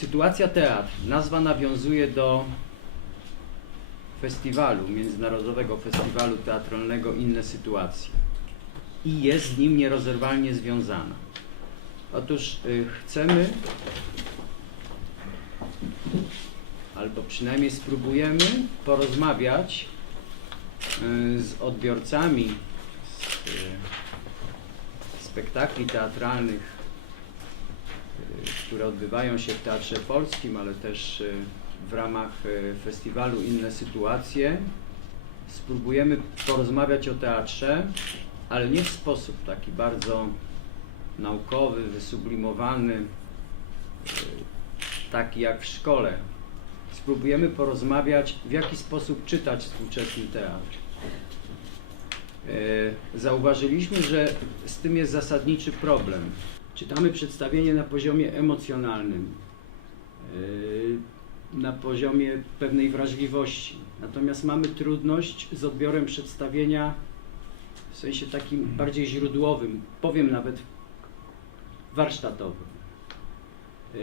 Sytuacja teatr. Nazwa nawiązuje do festiwalu, Międzynarodowego Festiwalu Teatralnego Inne Sytuacje i jest z nim nierozerwalnie związana. Otóż y, chcemy, albo przynajmniej spróbujemy porozmawiać y, z odbiorcami z, y, spektakli teatralnych, które odbywają się w Teatrze Polskim, ale też y, w ramach y, festiwalu Inne Sytuacje. Spróbujemy porozmawiać o teatrze, ale nie w sposób taki bardzo naukowy, wysublimowany, y, taki jak w szkole. Spróbujemy porozmawiać, w jaki sposób czytać współczesny teatr. E, Zauważyliśmy, że z tym jest zasadniczy problem. Czytamy przedstawienie na poziomie emocjonalnym, e, na poziomie pewnej wrażliwości. Natomiast mamy trudność z odbiorem przedstawienia w sensie takim bardziej źródłowym, powiem nawet warsztatowym. E,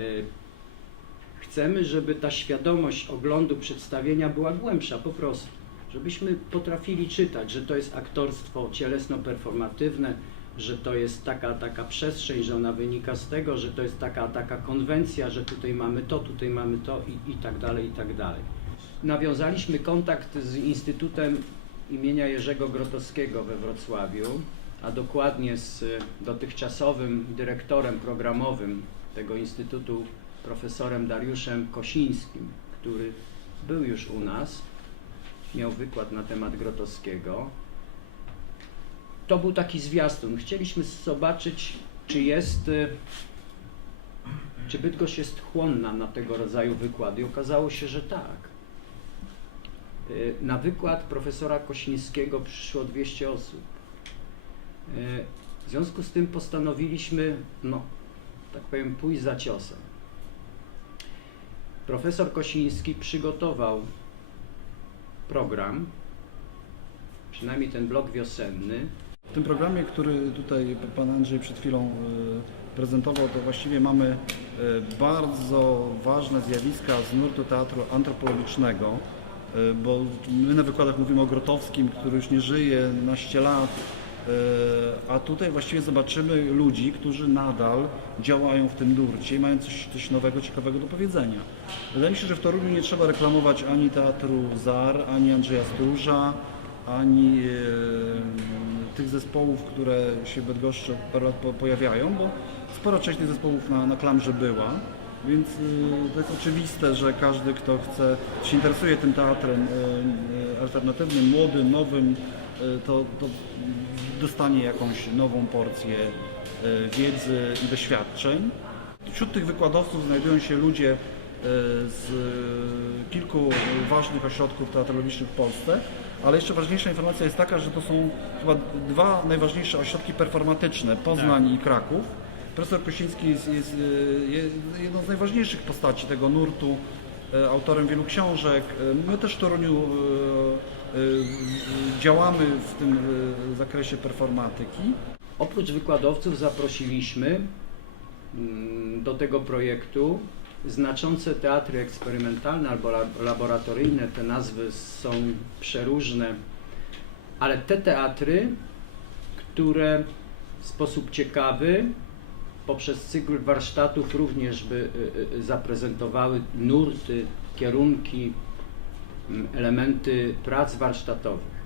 Chcemy, żeby ta świadomość oglądu przedstawienia była głębsza po prostu. Żebyśmy potrafili czytać, że to jest aktorstwo cielesno-performatywne, że to jest taka, taka przestrzeń, że ona wynika z tego, że to jest taka, taka konwencja, że tutaj mamy to, tutaj mamy to i, i tak dalej, i tak dalej. Nawiązaliśmy kontakt z Instytutem imienia Jerzego Grotowskiego we Wrocławiu, a dokładnie z dotychczasowym dyrektorem programowym tego Instytutu, profesorem Dariuszem Kosińskim, który był już u nas, miał wykład na temat Grotowskiego. To był taki zwiastun. Chcieliśmy zobaczyć, czy jest, y, czy Bydgoszcz jest chłonna na tego rodzaju wykłady. I okazało się, że tak. Y, Na wykład profesora Kosińskiego przyszło 200 osób. Y, W związku z tym postanowiliśmy, no, tak powiem, pójść za ciosem. Profesor Kosiński przygotował program, przynajmniej ten blok wiosenny. W tym programie, który tutaj pan Andrzej przed chwilą e, prezentował, to właściwie mamy e, bardzo ważne zjawiska z nurtu teatru antropologicznego, e, bo my na wykładach mówimy o Grotowskim, który już nie żyje naście lat, a tutaj właściwie zobaczymy ludzi, którzy nadal działają w tym nurcie i mają coś, coś nowego, ciekawego do powiedzenia. Wydaje mi się, że w Toruniu nie trzeba reklamować ani teatru ZAR, ani Andrzeja Stróża, ani tych zespołów, które się w Bydgoszczy pojawiają, bo część tych zespołów na, na klamrze była, więc y, to jest oczywiste, że każdy, kto chce, się interesuje tym teatrem y, y, alternatywnym, młodym, nowym, to, to dostanie jakąś nową porcję wiedzy i doświadczeń. Wśród tych wykładowców znajdują się ludzie z kilku ważnych ośrodków teatrologicznych w Polsce, ale jeszcze ważniejsza informacja jest taka, że to są chyba dwa najważniejsze ośrodki performatyczne, Poznań i Kraków. Profesor Kosiński jest, jest y, je- jedną z najważniejszych postaci tego nurtu, y, autorem wielu książek. Y, My też w Toruniu działamy w tym zakresie performatyki. Oprócz wykładowców zaprosiliśmy mm, do tego projektu znaczące teatry eksperymentalne albo lab- laboratoryjne. Te nazwy są przeróżne, ale te teatry, które w sposób ciekawy poprzez cykl warsztatów również by y, y, zaprezentowały nurty, kierunki, mm, elementy prac warsztatowych.